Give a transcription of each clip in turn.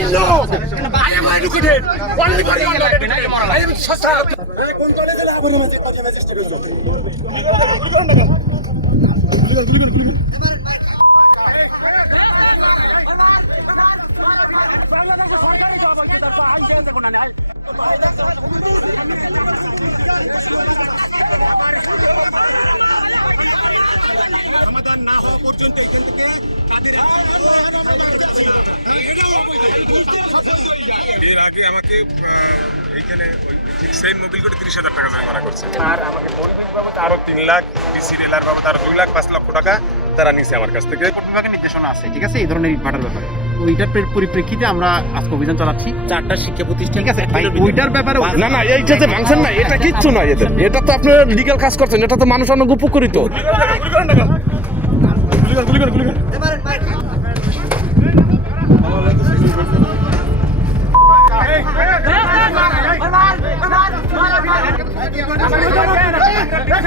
I know. I am educated. Only for you. I am Shastra. সমাধান না হওয়া পর্যন্ত এখান থেকে তাদের এর আগে আমাকে ওই ঠিক সেম মোবিল করে তিরিশ হাজার টাকা জরিমানা করছে আর আমাকে পরিবেশ বাবদ আরও তিন লাখ পিসি রেলার বাবদ আরও দুই লাখ পাঁচ লক্ষ টাকা তারা নিছে আমার কাছ থেকে বিভাগের নির্দেশনা আছে ঠিক আছে এই ধরনের ইটভাটার ব্যাপারে ওইটার পরিপ্রেক্ষিতে আমরা আজকে অভিযান চালাচ্ছি চারটা শিক্ষা প্রতিষ্ঠান ঠিক আছে ওইটার ব্যাপারে না না এইটা যে ভাঙছেন না এটা কিচ্ছু নয় এদের এটা তো আপনার লিগ্যাল কাজ করছেন এটা তো মানুষ অনেক উপকৃত গুলি কর গুলি কর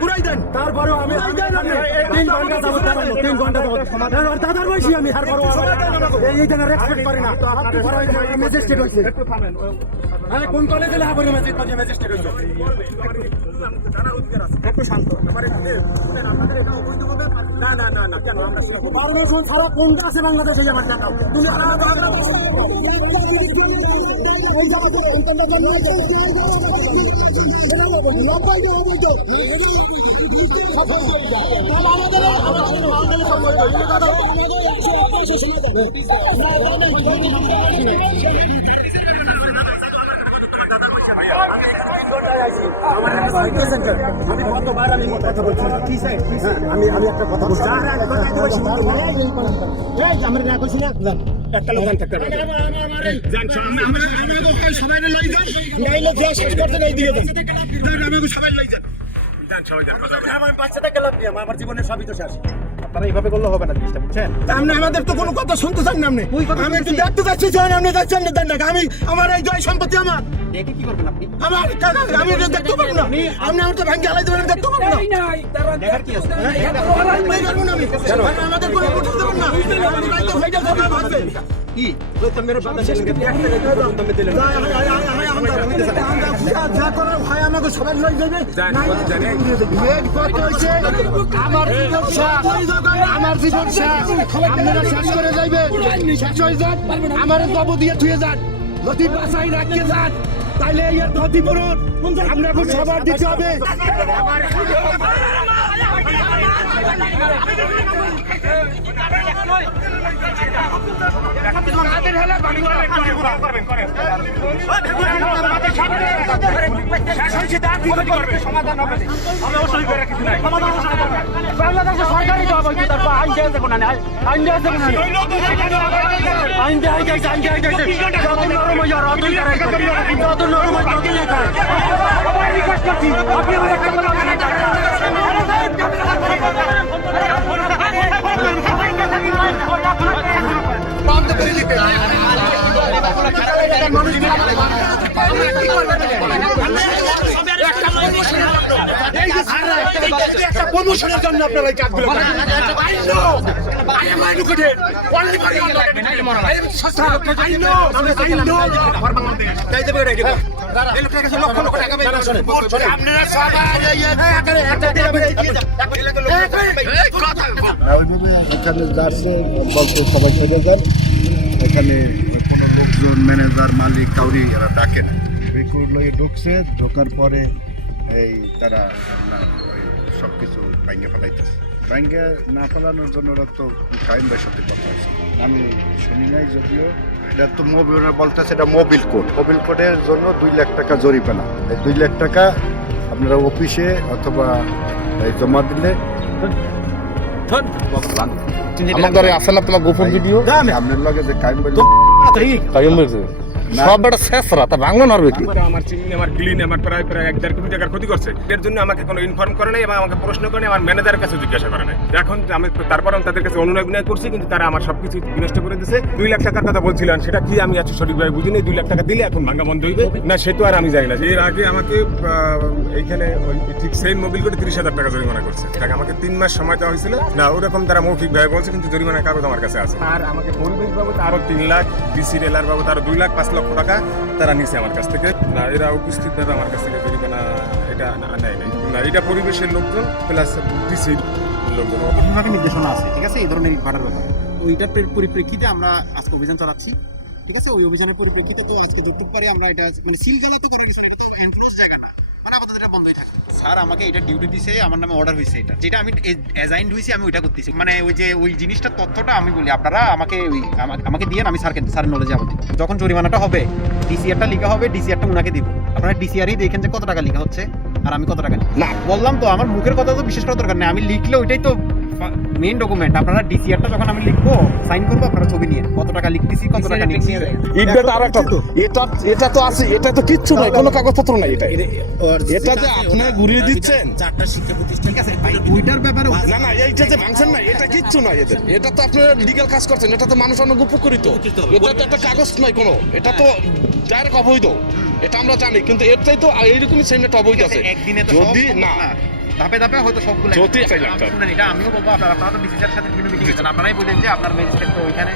ঘুরাই দেন। আমি তিন ঘণ্টা যাবত দাঁড়ানো, তিন ঘণ্টা যাবত দাদার বয়সী আমি। এই এই জায়গায় রেসপেক্ট পারি না। ম্যাজিস্ট্রেট হয়েছে হ্যাঁ কোন কলেজে গেলে হাবরে ম্যাজিস্ট্রেট হয়েছে একটু শান্ত। আমার না না না না কেন? আমরা পারমিশন ছাড়া কোনটা আছে বাংলাদেশে আমার জানা তুমি ওই জায়গা করে আমি কতবার আমি কথা আমাকে সবাই লই যান যান সবাই। আমার আমার জীবনের সবই তো শেষ। আপনারা এইভাবে করলে হবে না জিনিসটা বুঝছেন? আপনি আমাদের তো কোনো কথা শুনতে চান না আপনি। আমি একটু দেখতে যাচ্ছি যে আপনি যাচ্ছেন না দেন আমি আমার এই জয় সম্পত্তি আমার। দেখে কি করবেন আপনি? আমার কাকা, আমি এটা দেখতে পারব না। আপনি আমার তো ভাঙ্গি আলাই দেবেন দেখতে পারব না। দেখার কি আছে? এই করব না। আমি আর আমাদের কোনো কথা দেবেন না। আমার জীবন আমার আমার দব দিয়ে থুয়ে যান নদী বাসাই রাখতে যান তাইলে আপনাকে সবার দিতে হবে সরকারি জব হইছে তারপর আইন দিয়েছে কোন নাই আইন দিয়েছে কোন নাই আইন দিয়ে যাইছে আইন দিয়ে যাইছে যত নরম রত হইয়া যত নরম হইয়া তত করছি আপনি আমার একটা কথা প্রমোশনের জন্য আপনারা এই কাজগুলো. আপনারা সবাই যাচ্ছে সবাই চলে যান এখানে লোকজন ম্যানেজার মালিক কাউরি এরা ডাকে না। বেকুর লয়ে ঢুকছে ঢোকার পরে এই তারা আপনার ওই সব কিছু ভাঙ্গে ফেলাইতেছে। ভাঙ্গে না ফেলানোর জন্য ওরা তো টাইম বাই সাথে কথা আছে। আমি শুনি নাই যদিও। এটা তো মোবিল বলতেছে এটা মোবিল কোড। মোবিল কোডের জন্য দুই লাখ টাকা জরিমানা। এই দুই লাখ টাকা আপনারা অফিসে অথবা এই জমা দিলে আমার দ্বারা না তোমার গোপন ভিডিও। আপনার লগে যে কাইম বলল ঠিক কাইম বলছে সব বেটা শেষরা তা কি আমার আমার ক্লিন আমার প্রায় প্রায় এক দেড় কোটি টাকার ক্ষতি করছে। এর জন্য আমাকে কোনো ইনফর্ম করে নাই এবং আমাকে প্রশ্ন করে আমার ম্যানেজারের কাছে জিজ্ঞাসা করে নাই। এখন আমি তারপর আমি তাদের কাছে অনুনয় বিনয় করছি কিন্তু তারা আমার সবকিছু বিনষ্ট করে দিয়েছে দুই লাখ টাকার কথা বলছিলেন সেটা কি আমি আজ সঠিকভাবে বুঝিনি? দুই লাখ টাকা দিলে এখন ভাঙ্গা বন্ধ হইবে? না সে তো আর আমি জানি না। এর আগে আমাকে এইখানে ওই ঠিক সেম মোবিল করে তিরিশ হাজার টাকা জরিমানা করছে। টাকা আমাকে তিন মাস সময় দেওয়া হয়েছিল। না ওরকম তারা মৌখিকভাবে বলছে কিন্তু জরিমানার কাগজ আমার কাছে আছে। আর আমাকে পরিবেশ বাবদ? আরও তিন লাখ ডিসি রেলার বাবদ আরও দুই লাখ পাঁচ লক্ষ টাকা তারা নিছে আমার কাছ থেকে। না, এরা উপস্থিত উপস্থিতভাবে আমার কাছ থেকে জরিমানা এটা নেয় নাই না, এটা পরিবেশের লোকজন প্লাস ডিসির লোকজন। আপনাকে নির্দেশনা আছে, ঠিক আছে? এই ধরনের ইটভাটার ব্যাপার। তো ওইটার পরিপ্রেক্ষিতে আমরা আজকে অভিযান চালাচ্ছি, ঠিক আছে? ওই অভিযানের পরিপ্রেক্ষিতে তো আজকে যতটুকু পারি আমরা এটা মানে সিলগালা তো করে নিচ্ছি এটা তো এনক্লোজ জায়গা না। বন্ধই স্যার আমাকে এটা ডিউটি দিছে আমার নামে অর্ডার হয়েছে এটা। যেটা আমি অ্যাজাইন্ড হয়েছি আমি ওইটা করতেছি। মানে ওই যে ওই জিনিসটার তথ্যটা আমি বলি আপনারা আমাকে ওই আমাকে দিয়ে আমি স্যারকে স্যারের নলেজে যাব যখন জরিমানাটা হবে ডিসিআরটা লিখা হবে ডিসিআরটা উনাকে দিব। আপনারা ডিসিআরই দেখেন যে কত টাকা লেখা হচ্ছে আর আমি কত টাকা না। বললাম তো আমার মুখের কথা তো বিশেষ করার দরকার নেই। আমি লিখলে ওইটাই তো মেইন ডকুমেন্ট আপনারা ডিসিআরটা যখন আমি লিখব সাইন করব আপনারা ছবি নিয়ে কত টাকা লিখতেছি কত টাকা নিচ্ছি। ইটটা আর একটা এটা এটা তো আছে এটা তো কিচ্ছু নাই কোনো কাগজপত্র নাই এটা এটা যে আপনি ঘুরিয়ে দিচ্ছেন। চারটা শিক্ষা প্রতিষ্ঠান ঠিক আছে ভাই ওইটার ব্যাপারে না না এইটা যে ভাঙছেন না এটা কিচ্ছু নয় এদের। এটা তো আপনার লিগ্যাল কাজ করছেন এটা তো মানুষ অনেক উপকৃত। এটা তো একটা কাগজ নয় কোনো। এটা তো ডাইরেক্ট অবৈধ। এটা আমরা জানি কিন্তু এটাই তো এইরকমই সেম একটা অবৈধ আছে যদি না ধাপে ধাপে হয়তো সবগুলো যদি চাই লাগতো। শুনেন এটা আমিও বলব আপনারা আপনারা তো বিসিসির সাথে বিভিন্ন মিটিং আপনারাই বলেন যে আপনার ম্যাজিস্ট্রেট তো ওইখানে।